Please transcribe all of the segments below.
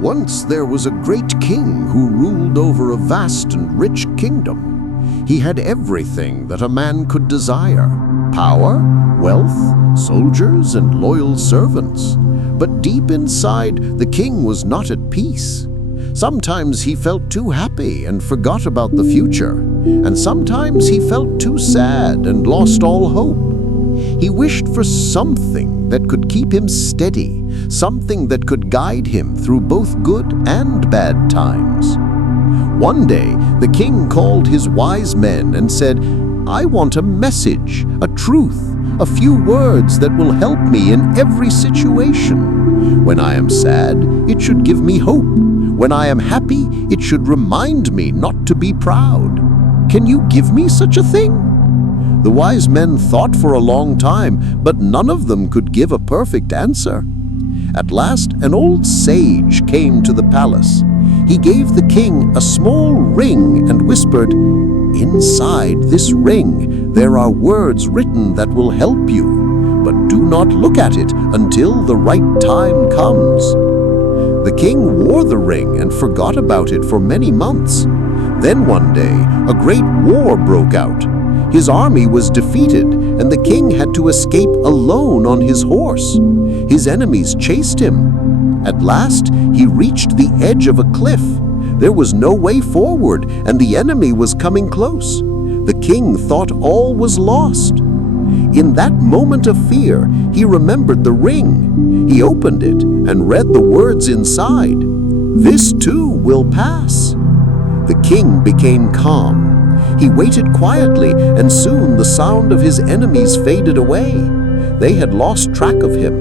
Once there was a great king who ruled over a vast and rich kingdom. He had everything that a man could desire: power, wealth, soldiers, and loyal servants. But deep inside, the king was not at peace. Sometimes he felt too happy and forgot about the future, and sometimes he felt too sad and lost all hope. He wished for something that could keep him steady, something that could guide him through both good and bad times. One day, the king called his wise men and said, "I want a message, a truth, a few words that will help me in every situation. When I am sad, it should give me hope. When I am happy, it should remind me not to be proud. Can you give me such a thing?" The wise men thought for a long time, but none of them could give a perfect answer. At last, an old sage came to the palace. He gave the king a small ring and whispered, "Inside this ring, there are words written that will help you, but do not look at it until the right time comes." The king wore the ring and forgot about it for many months. Then one day, a great war broke out. His army was defeated, and the king had to escape alone on his horse. His enemies chased him. At last, he reached the edge of a cliff. There was no way forward, and the enemy was coming close. The king thought all was lost. In that moment of fear, he remembered the ring. He opened it and read the words inside. "This too will pass." The king became calm. He waited quietly, and soon the sound of his enemies faded away. They had lost track of him.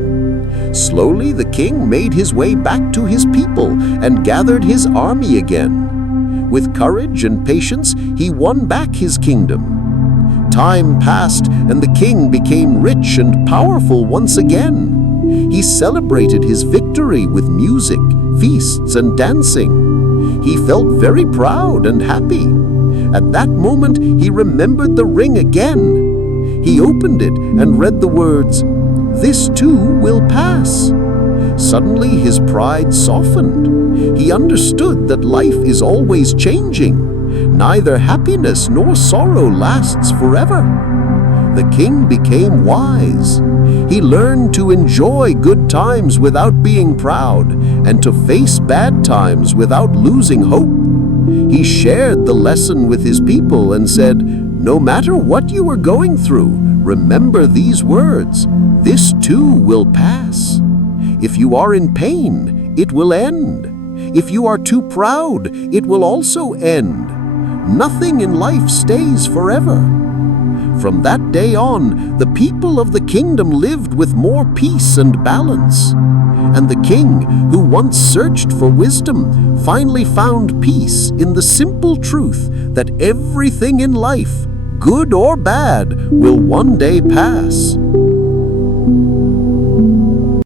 Slowly, the king made his way back to his people and gathered his army again. With courage and patience, he won back his kingdom. Time passed, and the king became rich and powerful once again. He celebrated his victory with music, feasts, and dancing. He felt very proud and happy. At that moment, he remembered the ring again. He opened it and read the words, "This too will pass." Suddenly, his pride softened. He understood that life is always changing. Neither happiness nor sorrow lasts forever. The king became wise. He learned to enjoy good times without being proud, and to face bad times without losing hope. He shared the lesson with his people and said, "No matter what you are going through, remember these words: this too will pass. If you are in pain, it will end. If you are too proud, it will also end. Nothing in life stays forever." From that day on, the people of the kingdom lived with more peace and balance. And the king, who once searched for wisdom, finally found peace in the simple truth that everything in life, good or bad, will one day pass.